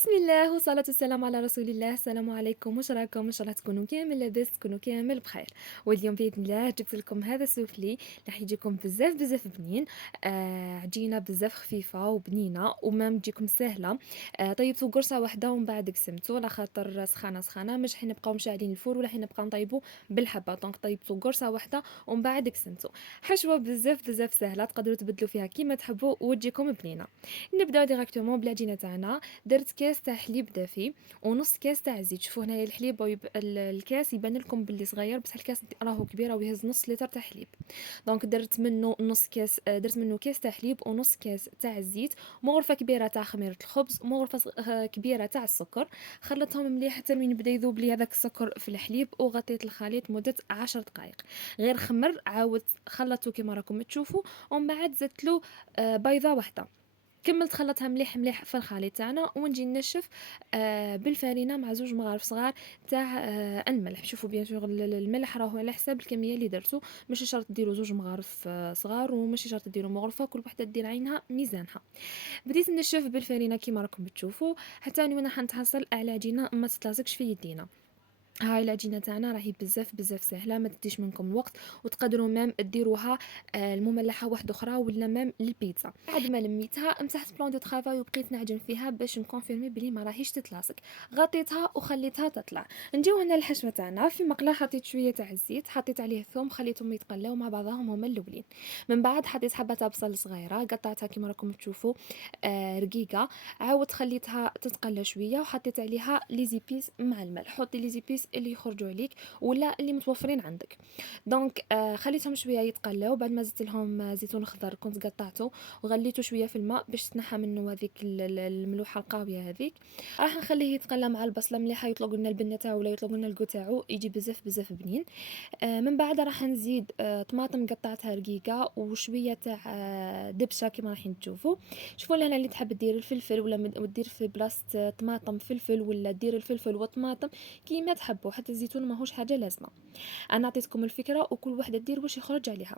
بسم الله والصلاة والسلام على رسول الله. السلام عليكم، واش راكم؟ ان شاء الله تكونوا كامل لاباس، تكونوا كامل بخير. واليوم باذن الله جبت لكم هذا السوفلي راح يجيكم بزاف بنين. عجينه بزاف خفيفه وبنينه وما تجيكم سهله. طيبتوا قرصه واحده ومن بعد قسمتوا على خاطر سخانه مش حين نبقاو مشعلين الفور ولا حين نبقاو نطيبوا بالحبه. دونك طيبتوا قرصه واحده ومن بعد قسمتوا. حشوه بزاف سهله، تقدروا تبدلوا فيها كيما تحبوا وتجيكم بنينه. نبداو ديريكتومون بالعجينه تاعنا. درت كاس تاع حليب دافي ونص كاس تاع زيت. شوفوا هنايا الحليب الكاس يبان لكم باللي صغير، بصح الكاس راهو كبير ويهز نص لتر تاع حليب. دونك درت منه نص كاس، درت منه كاس تاع حليب ونص كاس تاع الزيت، مغرفه كبيره تاع خميره الخبز، مغرفه كبيره تاع السكر. خلطتهم مليح حتى من يبدا يذوب لي هذاك السكر في الحليب، وغطيت الخليط مده 10 دقائق. غير خمر، عاود خلطته كما راكم تشوفوا، ومن بعد زدت له بيضه واحده. كملت خلطها مليح في الخليط تاعنا ونجي نشف بالفارينه مع زوج مغارف صغار تاع الملح. شوفوا بيان سور الملح راهو على حساب الكميه اللي درتو، ماشي شرط ديروا زوج مغارف صغار، وماشي شرط ديروا مغرفه، كل وحده دير عينها ميزانها. بديت نشف بالفارينه كيما راكم تشوفوا حتى وانا حنتحصل على عجينه ما تتلاصقش في يدينا. هاي العجينه تاعنا راهي بزاف سهله، ما تديش منكم الوقت، وتقدروا مام ديروها المملحه واحده اخرى ولا مام البيتزا. بعد ما لميتها مسحت بلون دو طرافاي وبقيت نعجن فيها باش نكونفيرمي بلي ما راهيش تتلاصق. غطيتها وخليتها تطلع. نجيو هنا الحشوه تاعنا. في مقله حطيت شويه تاع الزيت، حطيت عليه ثوم، خليتهم يتقلاو مع بعضهم هما الاولين. من بعد حطيت حبه تاع بصل صغيره قطعتها كما راكم تشوفوا رقيقه. عاود خليتها تتقلى شويه وحطيت عليها لي زيبيس مع الملح. حطي لي زيبيس اللي يخرجوا عليك ولا اللي متوفرين عندك. دونك خليتهم شويه يتقلاو. بعد ما زدت لهم زيتون خضر كنت قطعته وغليته شويه في الماء باش تنحى منه هذيك الملوحه القاويه هذيك. راح نخليه يتقلى مع البصله مليحه، يطلق لنا البنه تاعو ولا يطلق لنا الكو تاعو، يجي بزاف بنين. من بعد راح نزيد طماطم قطعتها رقيقه وشويه تاع دبشه كما راح تشوفوا. شوفوا لهنا اللي تحب دير الفلفل ولا دير في بلاصه طماطم فلفل، ولا دير الفلفل وطماطم كيما تحبوا. حتى الزيتون ماهوش حاجه لازمه. انا عطيتكم الفكره وكل وحده دير واش يخرج عليها.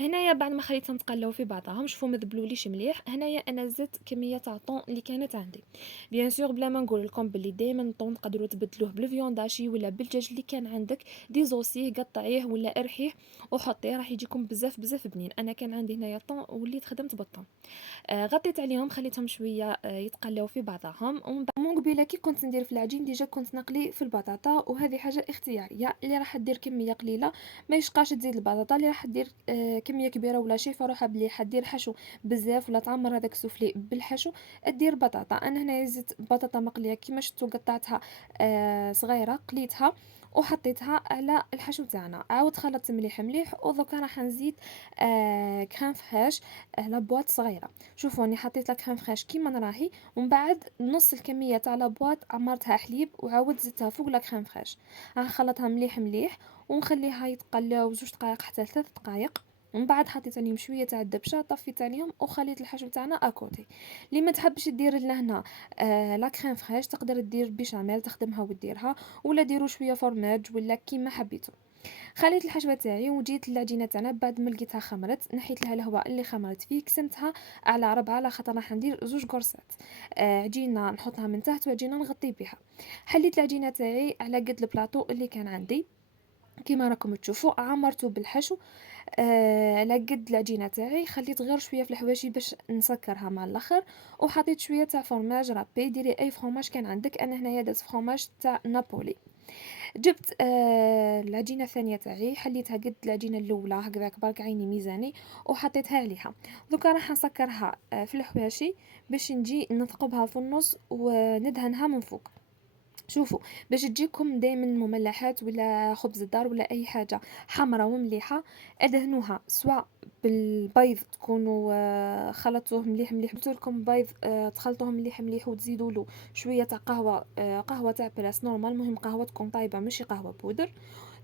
هنايا بعد ما خليتهم تقلاو في بعضهم، شوفوا ما ذبلوليش مليح. هنايا انا زدت كميه تاع طون اللي كانت عندي. بيان سور بلا ما نقول لكم باللي دائما الطون تقدروا تبدلوه بالفيونداشي ولا بالدجاج اللي كان عندك، ديزوسيه قطعيه ولا ارحيه وحطيه، راح يجيكم بزاف بنين. انا كان عندي هنايا طون وليت خدمت بالطون. غطيت عليهم خليتهم شويه يتقلاو في بعضهم. ومن بعد من قبيله كي كنت ندير في العجين ديجا كنت نقلي في البطاطا، وهذه حاجه اختياريه. اللي راح دير كميه قليله ما يشقاش تزيد البطاطا، اللي راح دير كميه كبيره ولا شيفه روحها بلي حدير حشو بزاف ولا تعمر هذاك السوفلي بالحشو دير بطاطا. انا هنا زدت بطاطا مقليه كيما شفتوا قطعتها صغيره، قليتها وحطيتها على الحشو تاعنا. عاود خلطت مليح ودوكا راح نزيد كريم فريش لابواط صغيره. شوفوا اني حطيت لك كريم فريش كيما راهي، ومن بعد نص الكميه تاع لابواط عمرتها حليب وعاود زدتها فوق لا كريم فريش. راح نخلطها مليح ونخليها يتقلاو 2 دقائق حتى 3 دقائق. ومن بعد حطيت عليهم شويه تاع الدبشه، طفيت عليهم وخليت الحشو تاعنا اكوتي. اللي ما تحبش دير لهنا لا كريم فريش تقدر دير بيشاميل تخدمها وديرها، ولا ديروا شويه فرماج ولا كيما حبيتوا. خليت الحشوه تاعي وجيت العجينه تاعنا. بعد ما لقيتها خمرت نحيت لها الهواء اللي خمرت فيه، قسمتها على 4 على خاطر راح ندير 2 قرصات عجينه نحطها من تحت وعجينه نغطي بها. حليت العجينه تاعي على قد البلاطو اللي كان عندي كيما راكم تشوفوا، عمرته بالحشو على قد العجينه تاعي. خليت غير شويه في الحواشي باش نسكرها مع الاخر، وحطيت شويه تاع فرماج رابي. ديري اي فرماج كان عندك، انا هنايا درت فرماج تاع نابولي. جبت العجينه الثانيه تاعي، حليتها قد العجينه الاولى هكذاك برك عيني ميزاني وحطيتها عليها. دوكا راح نسكرها في الحواشي باش نجي نثقبها في النص وندهنها من فوق. شوفوا باش تجيكم دائما مملحات ولا خبز الدار ولا اي حاجه حمراء ومليحه، ادهنوها سواء بالبيض تكونوا خلطوه مليح. قلت لكم بيض تخلطوه مليح وتزيدوا له شويه تاع قهوه، قهوه تاع بلاس نورمال، مهم قهوه تكون طايبه ماشي قهوه بودر.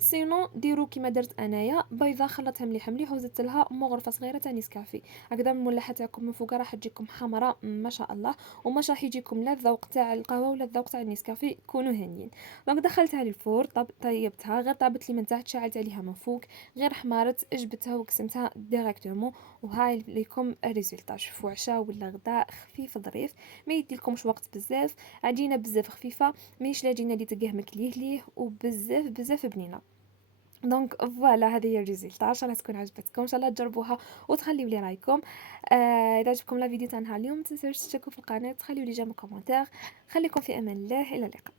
سينو ديروا كيما درت انايا، بيضه خلطها مليح وزدت لها مغرفه صغيره تاع نسكافي. هكذا الملحه تاعكم من فوق راح تجيكم حمراء ما شاء الله، ومش راح يجيكم لا الذوق تاع القهوه ولا الذوق تاع النسكافي. كونوا هانيين. دونك دخلتها للفور، طيبتها غير طابت لي من تحت، شعلت عليها من فوق غير حمارت، جبتها وقسمتها ديريكتومون. وهاي ليكم الريزلت. شوفوا عشاء ولا غداء خفيف ظريف، ما يديلكمش وقت بزاف، عجينه بزاف خفيفه، ماهيش العجينه اللي تلقاه مكليه ليه، وبزاف بزاف بنينه. دونك فوالا هذه هي الريزلت. ان شاء الله تكون عجبتكم، ان شاء الله تجربوها وتخليو لي رايكم. اذا عجبكم لا فيديو تاع نهار اليوم، ما تنساوش تشتركوا في القناه، تخليو لي جيم كومونتير. خليكم في امان الله، الى اللقاء.